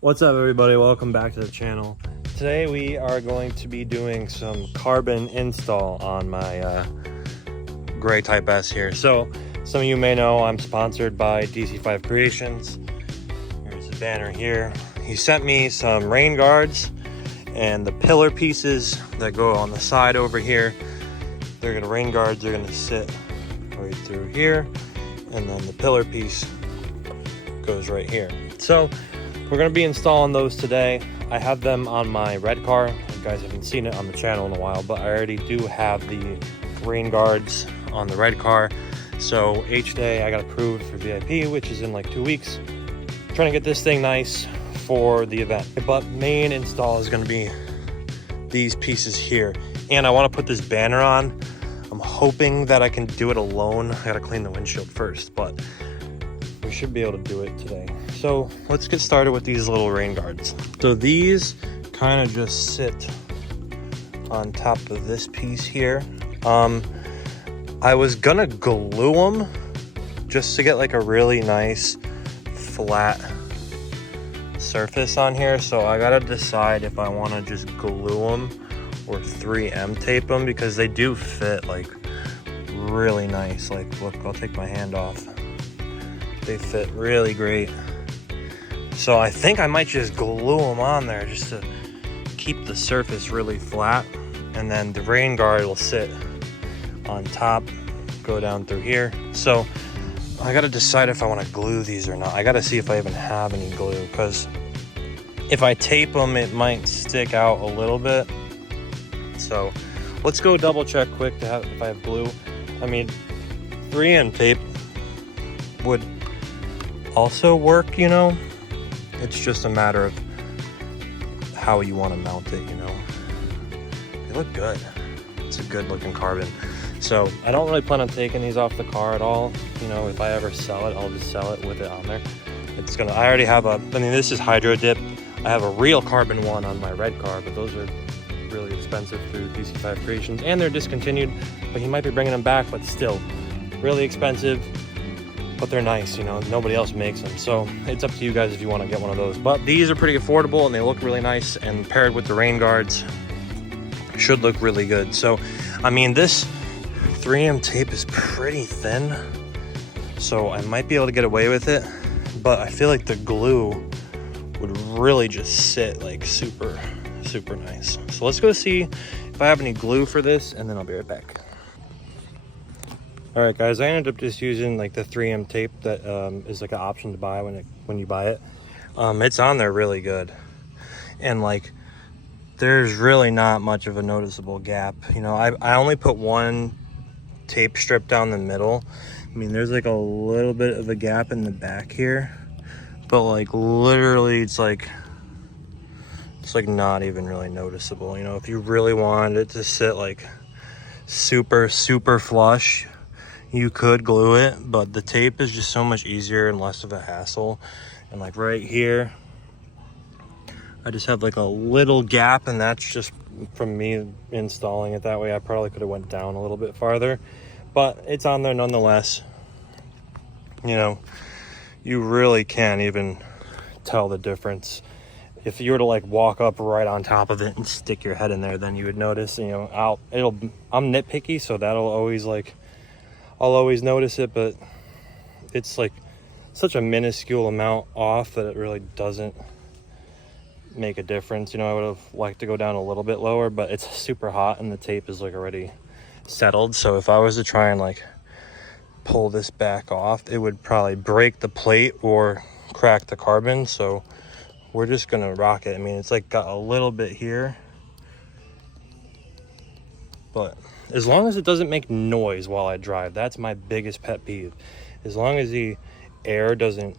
What's up, everybody? Welcome back to the channel. Today we are going to be doing some carbon install on my gray Type S here. So some of you may know I'm sponsored by DC5 Creations. Here's the banner here. He sent me some rain guards and the pillar pieces that go on the side over here. They're gonna rain guards, they're gonna sit right through here, and then the pillar piece goes right here. So we're going to be installing those today. I have them on my red car. You guys haven't seen it on the channel in a while, but I already do have the rain guards on the red car. So Hday, I got approved for VIP, which is in like 2 weeks. Trying to get this thing nice for the event. But main install is going to be these pieces here. And I want to put this banner on. I'm hoping that I can do it alone. I got to clean the windshield first, but we should be able to do it today. So let's get started with these little rain guards. So these kind of just sit on top of this piece here. I was gonna glue them just to get like a really nice flat surface on here. So I gotta decide if I wanna just glue them or 3M tape them, because they do fit like really nice. Like, look, I'll take my hand off. They fit really great. So I think I might just glue them on there just to keep the surface really flat. And then the rain guard will sit on top, go down through here. So I gotta decide if I wanna glue these or not. I gotta see if I even have any glue, because if I tape them, it might stick out a little bit. So let's go double check quick to have if I have glue. I mean, 3M tape would also work, you know. It's just a matter of how you want to mount it, you know. They look good. It's a good looking carbon. So I don't really plan on taking these off the car at all. You know, if I ever sell it, I'll just sell it with it on there. I already have this is hydro dip. I have a real carbon one on my red car, but those are really expensive through DC5 Creations, and they're discontinued, but he might be bringing them back, but still really expensive. But they're nice, you know, nobody else makes them. So it's up to you guys if you want to get one of those. But these are pretty affordable and they look really nice, and paired with the rain guards should look really good. So, I mean, this 3M tape is pretty thin, so I might be able to get away with it, but I feel like the glue would really just sit like super, super nice. So let's go see if I have any glue for this, and then I'll be right back. All right, guys, I ended up just using like the 3M tape that is like an option to buy when you buy it. It's on there really good, and like there's really not much of a noticeable gap. You know, I only put one tape strip down the middle. I mean, there's like a little bit of a gap in the back here, but like literally it's like not even really noticeable. You know, if you really wanted it to sit like super, super flush, you could glue it, but the tape is just so much easier and less of a hassle. And like right here, I just have like a little gap, and that's just from me installing it that way. I probably could have went down a little bit farther, but it's on there nonetheless. You know, you really can't even tell the difference. If you were to like walk up right on top of it and stick your head in there, then you would notice. You know, I'm nitpicky, so I'll always notice it, but it's like such a minuscule amount off that it really doesn't make a difference. You know, I would have liked to go down a little bit lower, but it's super hot and the tape is like already settled. So if I was to try and like pull this back off, it would probably break the plate or crack the carbon. So we're just gonna rock it. I mean, it's like got a little bit here, but as long as it doesn't make noise while I drive, that's my biggest pet peeve. As long as the air doesn't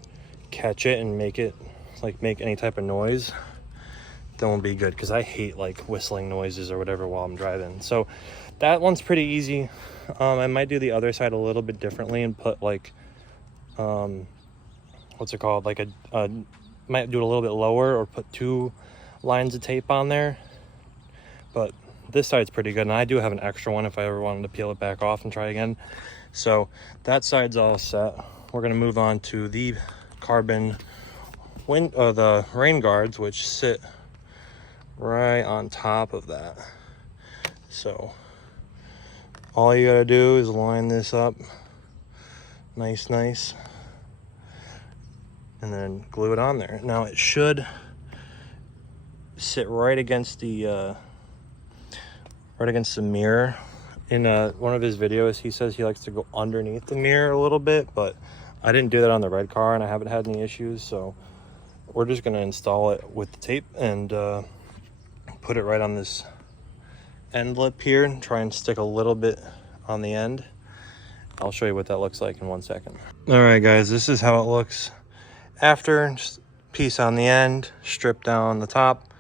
catch it and make any type of noise, then we'll be good, because I hate like whistling noises or whatever while I'm driving. So that one's pretty easy. I might do the other side a little bit differently and put like what's it called, like might do it a little bit lower, or put 2 lines of tape on there. But this side's pretty good, and I do have an extra one if I ever wanted to peel it back off and try again. So that side's all set. We're going to move on to the carbon the rain guards, which sit right on top of that. So all you gotta do is line this up nice, and then glue it on there. Now it should sit right against the mirror. In one of his videos, he says he likes to go underneath the mirror a little bit, but I didn't do that on the red car and I haven't had any issues. So we're just gonna install it with the tape and put it right on this end lip here and try and stick a little bit on the end. I'll show you what that looks like in 1 second. All right, guys, this is how it looks after. Just piece on the end, strip down the top,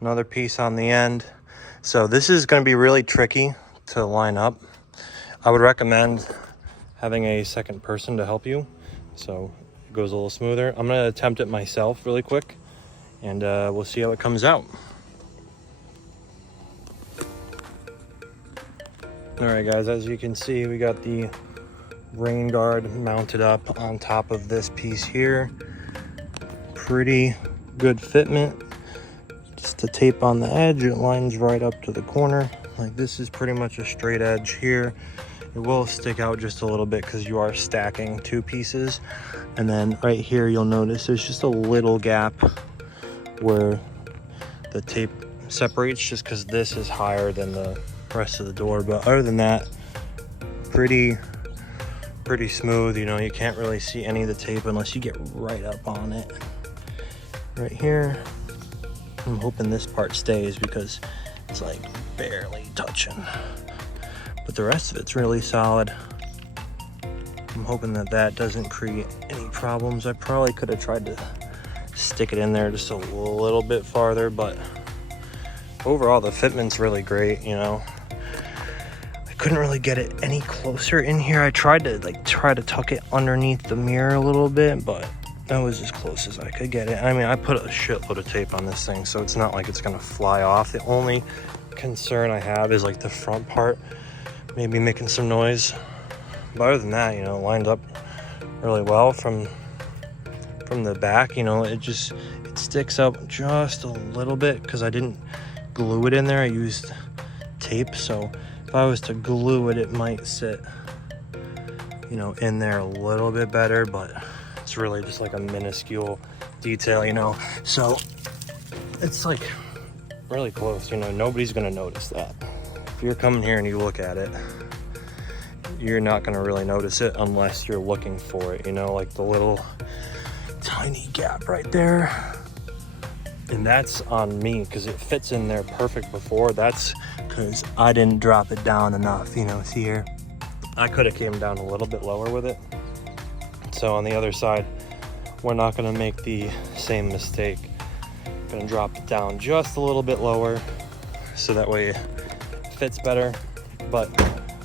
another piece on the end. So this is going to be really tricky to line up. I would recommend having a second person to help you so it goes a little smoother. I'm going to attempt it myself really quick, and we'll see how it comes out. All right, guys, as you can see, we got the rain guard mounted up on top of this piece here. Pretty good fitment. Just the tape on the edge, it lines right up to the corner. Like, this is pretty much a straight edge here. It will stick out just a little bit because you are stacking two pieces. And then right here, you'll notice there's just a little gap where the tape separates, just because this is higher than the rest of the door. But other than that, pretty smooth. You know, you can't really see any of the tape unless you get right up on it. Right here, I'm hoping this part stays because it's like barely touching, but the rest of it's really solid. I'm hoping that that doesn't create any problems. I probably could have tried to stick it in there just a little bit farther, but overall the fitment's really great. You know, I couldn't really get it any closer in here. I tried to tuck it underneath the mirror a little bit, but that was as close as I could get it. I mean, I put a shitload of tape on this thing, so it's not like it's gonna fly off. The only concern I have is like the front part maybe making some noise. But other than that, you know, it lined up really well from the back. You know, it sticks up just a little bit because I didn't glue it in there. I used tape, so if I was to glue it, it might sit, you know, in there a little bit better, but it's really just like a minuscule detail, you know, so it's like really close. You know, nobody's gonna notice that. If you're coming here and you look at it, you're not gonna really notice it unless you're looking for it, you know, like the little tiny gap right there. And that's on me because it fits in there perfect before. That's because I didn't drop it down enough, you know. See here, I could have came down a little bit lower with it. So on the other side, we're not gonna make the same mistake. Gonna drop it down just a little bit lower so that way it fits better. But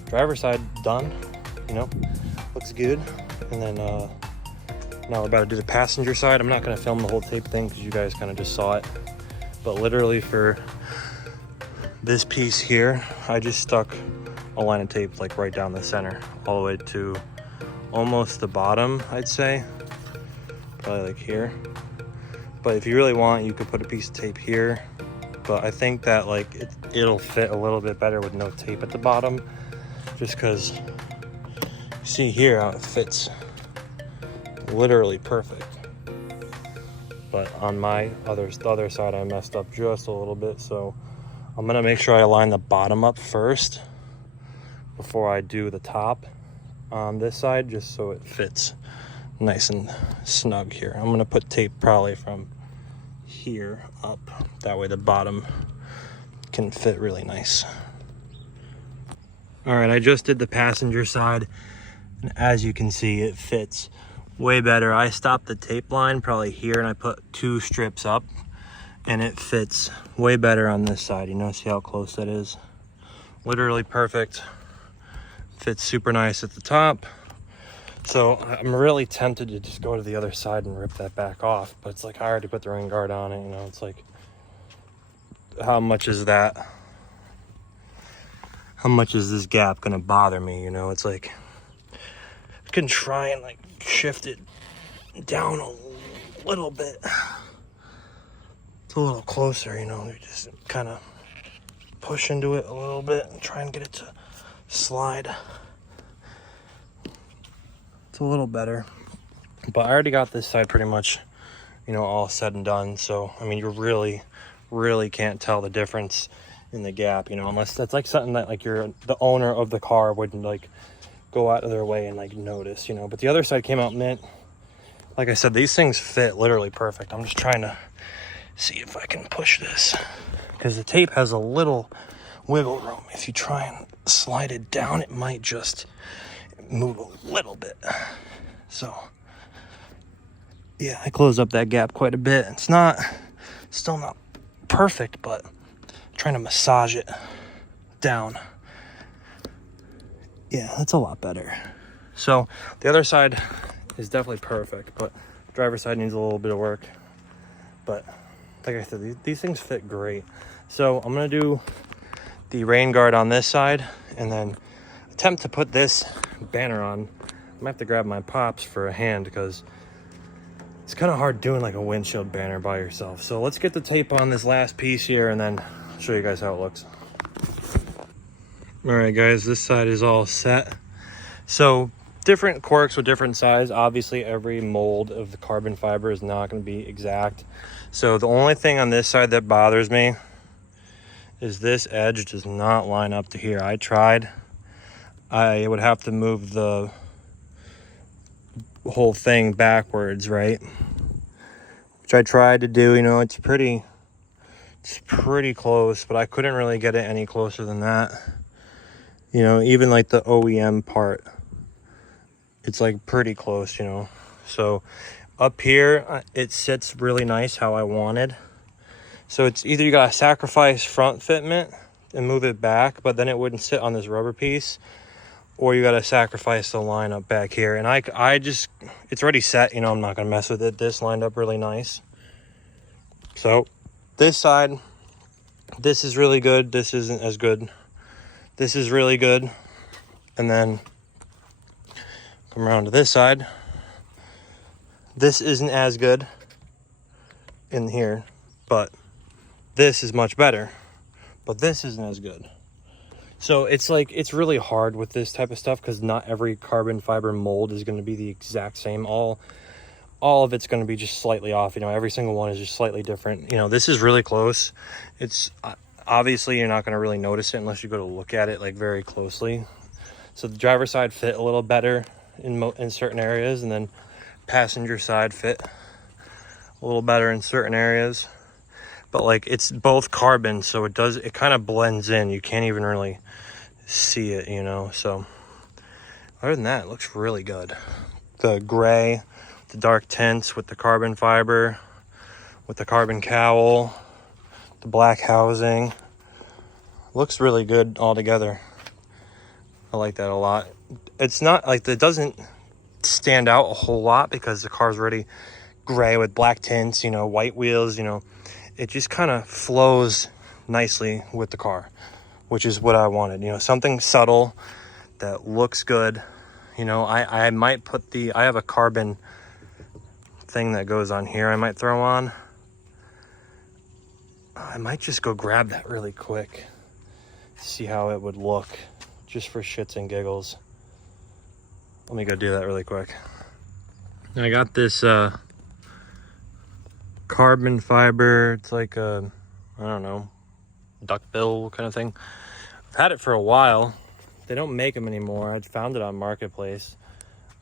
driver's side done, you know, looks good. And then now we're about to do the passenger side. I'm not gonna film the whole tape thing because you guys kind of just saw it. But literally for this piece here, I just stuck a line of tape like right down the center, all the way to almost the bottom, I'd say, probably like here. But if you really want, you could put a piece of tape here, but I think that like it'll fit a little bit better with no tape at the bottom, just because you see here how it fits literally perfect. But on the other side, I messed up just a little bit, so I'm gonna make sure I line the bottom up first before I do the top on this side, just so it fits nice and snug here. I'm gonna put tape probably from here up, that way the bottom can fit really nice. All right, I just did the passenger side, and as you can see, it fits way better. I stopped the tape line probably here and I put 2 strips up, and it fits way better on this side. You know, see how close that is? Literally perfect. Fits super nice at the top. So I'm really tempted to just go to the other side and rip that back off, but it's like I already put the rain guard on it, you know. It's like, how much is that? How much is this gap gonna bother me, you know? It's like I can try and like shift it down little bit. It's a little closer, you know, you just kind of push into it a little bit and try and get it to slide. It's a little better, but I already got this side pretty much, you know, all said and done. So, I mean, you really can't tell the difference in the gap, you know, unless that's like something that like you're the owner of the car wouldn't like go out of their way and like notice, you know. But the other side came out mint. Like I said, these things fit literally perfect. I'm just trying to see if I can push this, because the tape has a little wiggle room. If you try and slide it down, it might just move a little bit. So yeah, I closed up that gap quite a bit. It's still not perfect, but I'm trying to massage it down. Yeah, that's a lot better. So the other side is definitely perfect, but driver's side needs a little bit of work. But like I said, these things fit great. So I'm gonna do the rain guard on this side and then attempt to put this banner on. I might have to grab my pops for a hand because it's kind of hard doing like a windshield banner by yourself. So let's get the tape on this last piece here and then I'll show you guys how it looks. All right, guys, this side is all set. So different corks with different size. Obviously, every mold of the carbon fiber is not going to be exact. So the only thing on this side that bothers me is this edge does not line up to here. I tried. I would have to move the whole thing backwards, right? Which I tried to do. You know, it's pretty close, but I couldn't really get it any closer than that. You know, even like the OEM part, it's like pretty close, you know. So up here, it sits really nice how I wanted. So it's either you gotta sacrifice front fitment and move it back, but then it wouldn't sit on this rubber piece, or you gotta sacrifice the line up back here. And I just, it's already set, you know, I'm not gonna mess with it. This lined up really nice. So this side, this is really good. This isn't as good. This is really good. And then come around to this side. This isn't as good in here, but this is much better. But this isn't as good. So it's like, it's really hard with this type of stuff because not every carbon fiber mold is going to be the exact same. All of it's going to be just slightly off. You know, every single one is just slightly different. You know, this is really close. It's obviously you're not going to really notice it unless you go to look at it like very closely. So the driver's side fit a little better in certain areas, and then passenger side fit a little better in certain areas. But like, it's both carbon, so it kind of blends in. You can't even really see it, you know. So other than that, it looks really good. The gray, the dark tints with the carbon fiber, with the carbon cowl, the black housing, looks really good all together. I like that a lot. It's not like, it doesn't stand out a whole lot because the car's already gray with black tints, you know, white wheels, you know. It just kind of flows nicely with the car, which is what I wanted, you know, something subtle that looks good. You know, I might put I have a carbon thing that goes on here I might throw on. I might just go grab that really quick, see how it would look, just for shits and giggles. Let me go do that really quick. I got this carbon fiber. It's like a, I don't know, duckbill kind of thing. I've had it for a while. They don't make them anymore. I found it on Marketplace.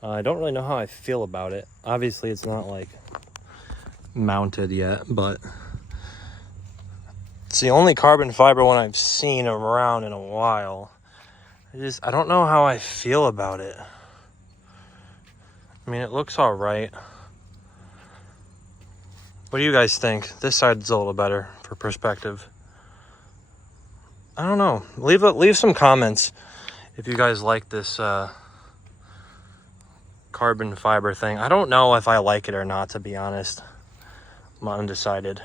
I don't really know how I feel about it. Obviously, it's not like mounted yet, but it's the only carbon fiber one I've seen around in a while. I don't know how I feel about it. I mean, it looks all right. What do you guys think? This side's a little better for perspective. I don't know. Leave some comments if you guys like this carbon fiber thing. I don't know if I like it or not, to be honest. I'm undecided.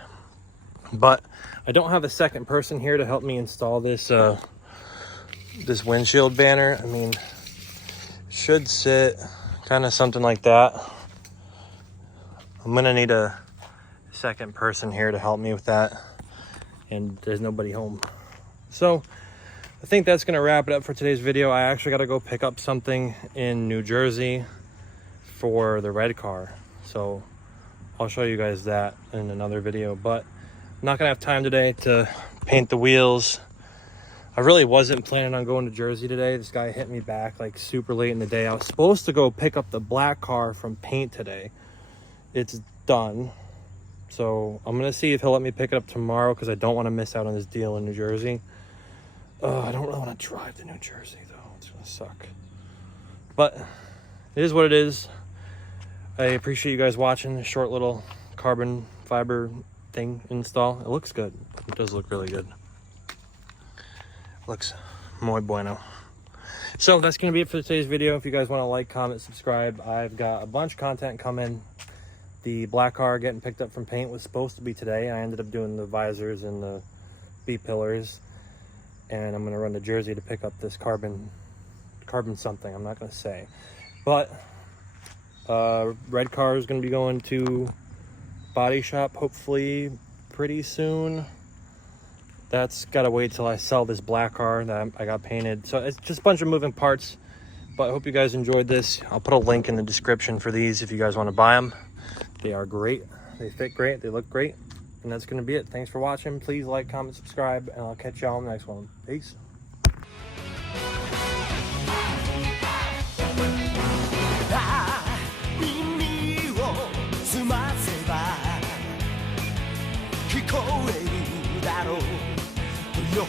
But I don't have a second person here to help me install this this windshield banner. I mean, should sit kind of something like that. I'm gonna need a second person here to help me with that, and there's nobody home. So I think that's gonna wrap it up for today's video. I actually gotta go pick up something in New Jersey for the red car, so I'll show you guys that in another video, but I'm not gonna have time today to paint the wheels. I really wasn't planning on going to Jersey today. This guy hit me back like super late in the day. I was supposed to go pick up the black car from paint today. It's done, so I'm gonna see if he'll let me pick it up tomorrow, because I don't want to miss out on this deal in New Jersey. I don't really want to drive to New Jersey though. It's gonna suck, but it is what it is. I appreciate you guys watching this short little carbon fiber thing install. It looks good. It does look really good. Looks muy bueno. So that's gonna be it for today's video. If you guys want to like, comment, subscribe, I've got a bunch of content coming. The black car getting picked up from paint was supposed to be today. I ended up doing the visors and the B pillars, and I'm gonna run to Jersey to pick up this carbon something. I'm not gonna say, but red car is gonna be going to body shop hopefully pretty soon. That's gotta wait till I sell this black car that I got painted. So it's just a bunch of moving parts, but I hope you guys enjoyed this. I'll put a link in the description for these if you guys want to buy them. They are great, they fit great, they look great, and that's gonna be it. Thanks for watching. Please like, comment, subscribe, and I'll catch y'all in the next one. Peace. Yo